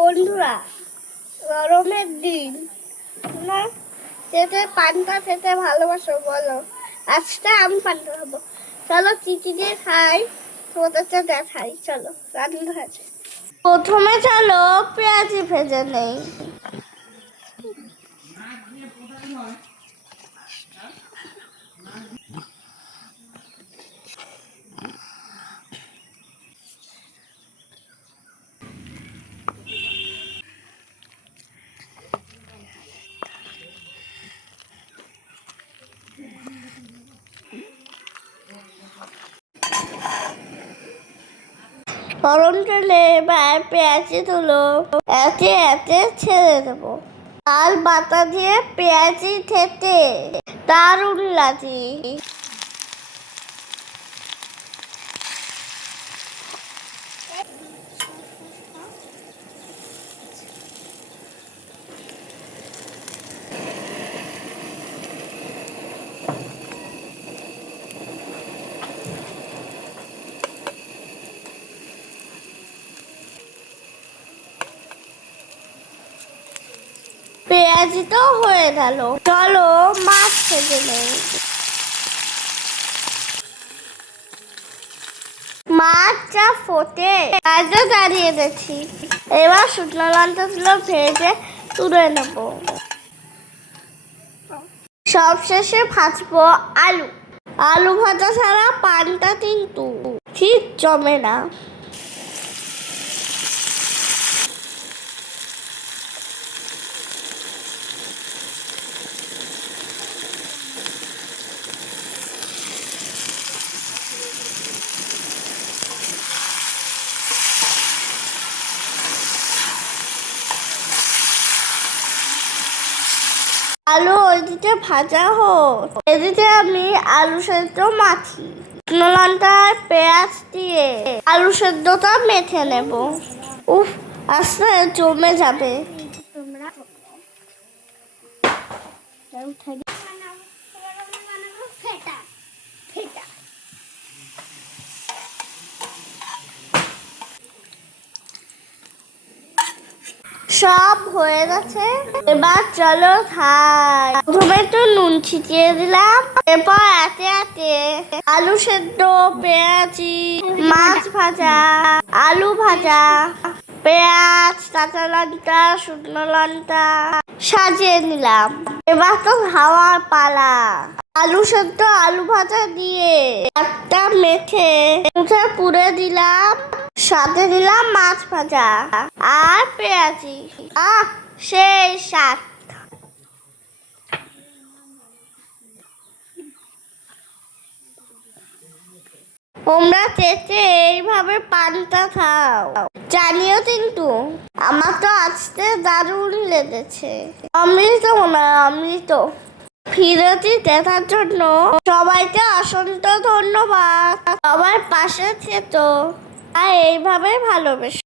বন্ধুরা, গরমের দিন তোমরা খেতে পান্তা খেতে ভালোবাসো বলো? আজকে আমি পান্তা খাবো। চলো চিচি দিয়ে খাই, তোমাদেরকে দেখাই। চলো রান্না আছে। প্রথমে চলো পেঁয়াজি ভেজে নেই। গরম তেলে এবার পেঁয়াজি তুলো, এতে এতে ছেড়ে দেবো। লাল পাতা দিয়ে পেঁয়াজি খেতে দারুণ লাগে। পেঁয়াজি তো হয়ে গেল, চলো মাছ ভেজে নেই। মাছটা ফোটে কাজে দাঁড়িয়ে গেছি। এবার শুকনো লঙ্কাগুলো ভেজে তুলে নেব। সবশেষে ভাজবো আলু। আলু ভাজা ছাড়া পানটা কিন্তু ঠিক জমে না। আলু ওইদিকে ভাজা হোক, এদিকে আমি আলু সেদ্ধ মাখি। শুকনো লঙ্কা আর পেঁয়াজ দিয়ে আলু সেদ্ধটা মেখে নেব। উফ, আস্তে জমে যাবে। সব হয়ে গেছে, এবার চলো খাই। প্রথমে একটু নুন ছিটিয়ে দিলাম, এরপর এতে এতে আলু সেদ্ধ, পেঁয়াজি, মাছ ভাজা, আলু ভাজা, পেঁয়াজ, কাঁচা লঙ্কা, শুকনো লঙ্কা সাজিয়ে নিলাম। এবার তো খাওয়ার পালা। আলু সেদ্ধ আলু ভাজা দিয়ে একটা মেখে মুখে পুরে দিলাম, সাথে দিলাম মাছ ভাজা আর পেঁয়াজি। সেই স্বাদ। তোমরা চেটে এইভাবে পান্তা খাও, জানিও কিন্তু। আমার তো আজকে দারুণ লেগেছে। অমৃত মনে হয়, অমৃত। ভিডিওটি দেখার জন্য সবাইকে অসংখ্য ধন্যবাদ। সবার পাশে থেকো আর এইভাবে ভালোবেসো।